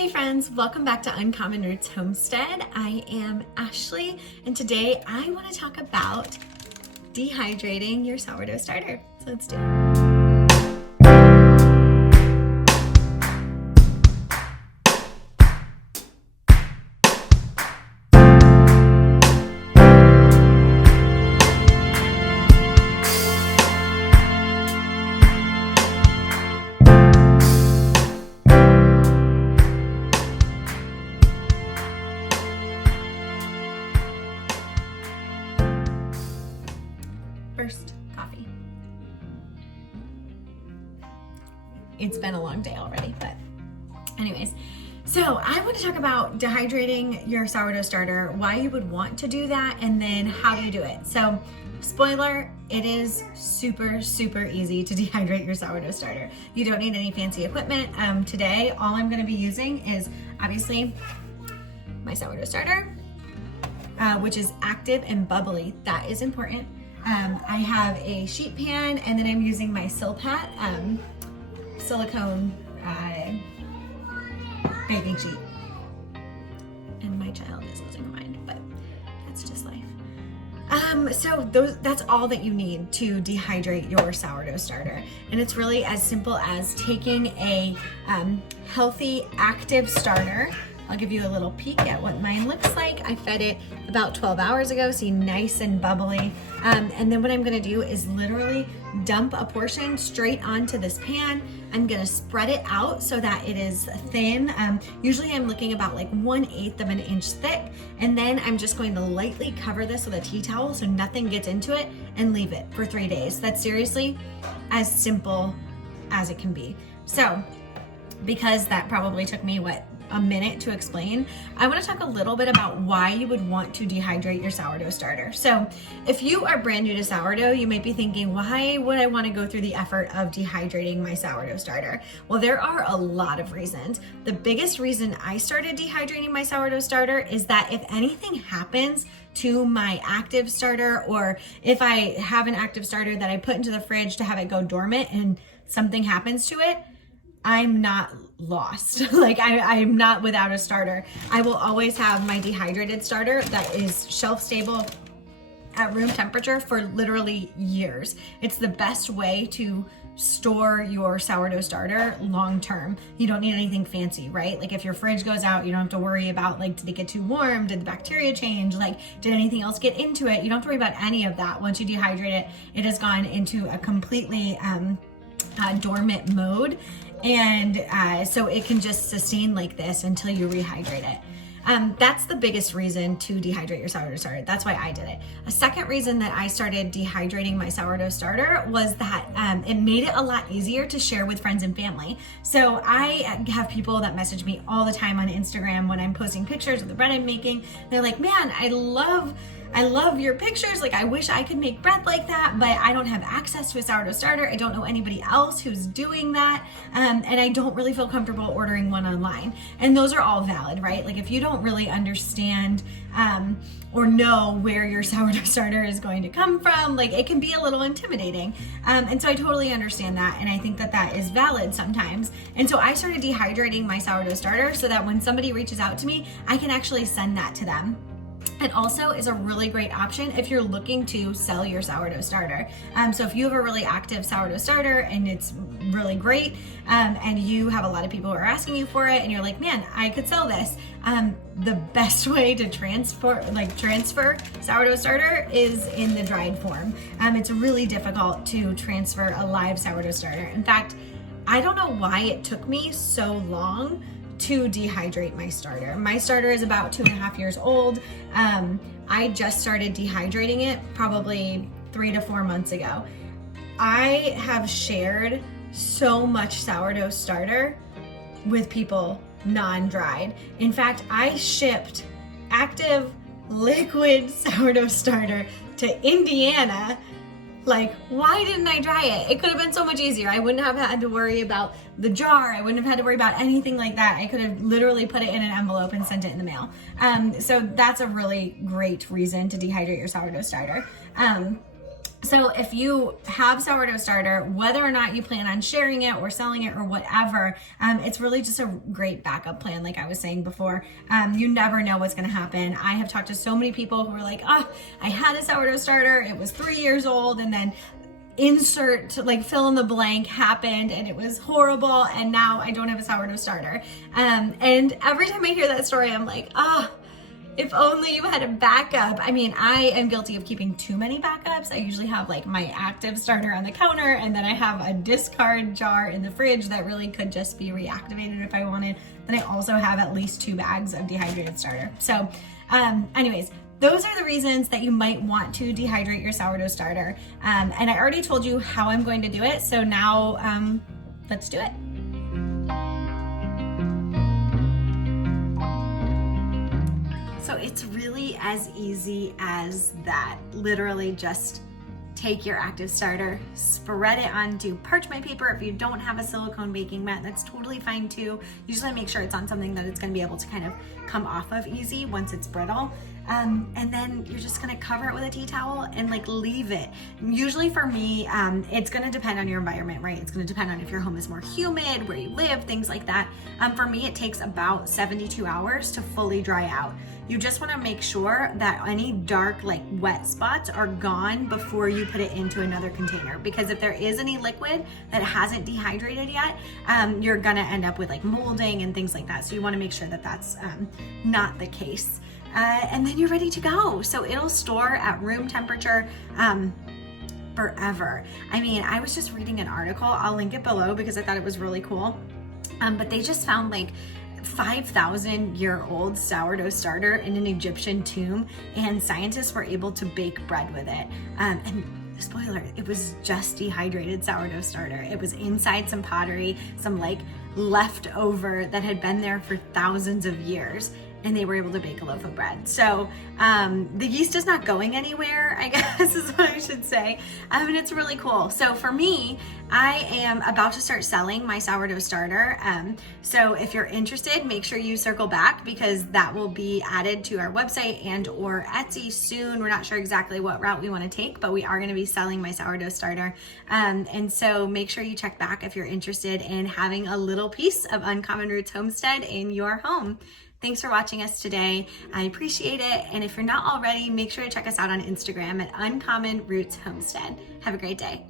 Hey friends, welcome back to Uncommon Roots Homestead. I am Ashley, and today I want to talk about dehydrating your sourdough starter. So let's do it. First, coffee. It's been a long day already, but anyways. So I want to talk about dehydrating your sourdough starter, why you would want to do that, and then how do you do it. So spoiler, it is super easy to dehydrate your sourdough starter. You don't need any fancy equipment. Today, all I'm going to be using is obviously my sourdough starter, which is active and bubbly. That is important. I have a sheet pan, and then I'm using my Silpat silicone baking sheet. And my child is losing her mind, but that's just life. That's all that you need to dehydrate your sourdough starter. And it's really as simple as taking a healthy, active starter. I'll give you a little peek at what mine looks like. I fed it about 12 hours ago, see, nice and bubbly. And then what I'm gonna do is literally dump a portion straight onto this pan. I'm gonna spread it out so that it is thin. Usually I'm looking about like 1/8 of an inch thick. And then I'm just going to lightly cover this with a tea towel so nothing gets into it and leave it for 3 days. That's seriously as simple as it can be. So, because that probably took me, a minute to explain, I want to talk a little bit about why you would want to dehydrate your sourdough starter. So if you are brand new to sourdough, you might be thinking, why would I want to go through the effort of dehydrating my sourdough starter? Well, there are a lot of reasons. The biggest reason I started dehydrating my sourdough starter is that if anything happens to my active starter, or if I have an active starter that I put into the fridge to have it go dormant and something happens to it, I'm not lost. Like I'm not without a starter. I will always have my dehydrated starter that is shelf stable at room temperature for literally years. It's the best way to store your sourdough starter long term. You don't need anything fancy, right? Like if your fridge goes out, you don't have to worry about like, did it get too warm? Did the bacteria change? Like, did anything else get into it? You don't have to worry about any of that. Once you dehydrate it, it has gone into a completely dormant mode. And so it can just sustain like this until you rehydrate it. That's the biggest reason to dehydrate your sourdough starter. That's why I did it. A second reason that I started dehydrating my sourdough starter was that it made it a lot easier to share with friends and family. So I have people that message me all the time on Instagram when I'm posting pictures of the bread I'm making. They're like, man, I love your pictures. Like, I wish I could make bread like that, but I don't have access to a sourdough starter. I don't know anybody else who's doing that. And I don't really feel comfortable ordering one online. And those are all valid, right? Like if you don't really understand or know where your sourdough starter is going to come from, like it can be a little intimidating. And so I totally understand that. And I think that that is valid sometimes. And so I started dehydrating my sourdough starter so that when somebody reaches out to me, I can actually send that to them. It also is a really great option if you're looking to sell your sourdough starter. So if you have a really active sourdough starter and it's really great, and you have a lot of people who are asking you for it and you're like, man, I could sell this. The best way to transfer sourdough starter is in the dried form. It's really difficult to transfer a live sourdough starter. In fact, I don't know why it took me so long to dehydrate my starter. My starter is about 2.5 years old. I just started dehydrating it probably 3 to 4 months ago. I have shared so much sourdough starter with people non-dried. In fact, I shipped active liquid sourdough starter to Indiana. Like, why didn't I dry it? It could have been so much easier. I wouldn't have had to worry about the jar. I wouldn't have had to worry about anything like that. I could have literally put it in an envelope and sent it in the mail. So that's a really great reason to dehydrate your sourdough starter. So if you have sourdough starter, whether or not you plan on sharing it or selling it or whatever, it's really just a great backup plan. Like I was saying before, you never know what's going to happen. I have talked to so many people who are like, oh, I had a sourdough starter. It was 3 years old, and then insert, like, fill in the blank happened and it was horrible, and now I don't have a sourdough starter. And every time I hear that story, I'm like, if only you had a backup. I mean, I am guilty of keeping too many backups. I usually have like my active starter on the counter, and then I have a discard jar in the fridge that really could just be reactivated if I wanted. Then I also have at least 2 bags of dehydrated starter. So anyways, those are the reasons that you might want to dehydrate your sourdough starter. And I already told you how I'm going to do it. So now let's do it. So it's really as easy as that. Literally just take your active starter, spread it onto parchment paper. If you don't have a silicone baking mat, that's totally fine too. You just wanna make sure it's on something that it's gonna be able to kind of come off of easy once it's brittle. And then you're just gonna cover it with a tea towel and like leave it. Usually for me, it's gonna depend on your environment, right? It's gonna depend on if your home is more humid, where you live, things like that. For me, it takes about 72 hours to fully dry out. You just wanna make sure that any dark, like wet spots are gone before you put it into another container. Because if there is any liquid that hasn't dehydrated yet, you're gonna end up with like molding and things like that. So you wanna make sure that that's not the case. And then you're ready to go. So it'll store at room temperature forever. I mean, I was just reading an article, I'll link it below because I thought it was really cool. But they just found like 5,000-year-old sourdough starter in an Egyptian tomb, and scientists were able to bake bread with it. And spoiler, it was just dehydrated sourdough starter. It was inside some pottery, some like leftover that had been there for thousands of years, and they were able to bake a loaf of bread. So the yeast is not going anywhere, I guess is what I should say. And it's really cool. So for me, I am about to start selling my sourdough starter. So if you're interested, make sure you circle back because that will be added to our website and or Etsy soon. We're not sure exactly what route we want to take, but we are going to be selling my sourdough starter. And so make sure you check back if you're interested in having a little piece of Uncommon Roots Homestead in your home. Thanks for watching us today. I appreciate it. And if you're not already, make sure to check us out on Instagram at Uncommon Roots Homestead. Have a great day.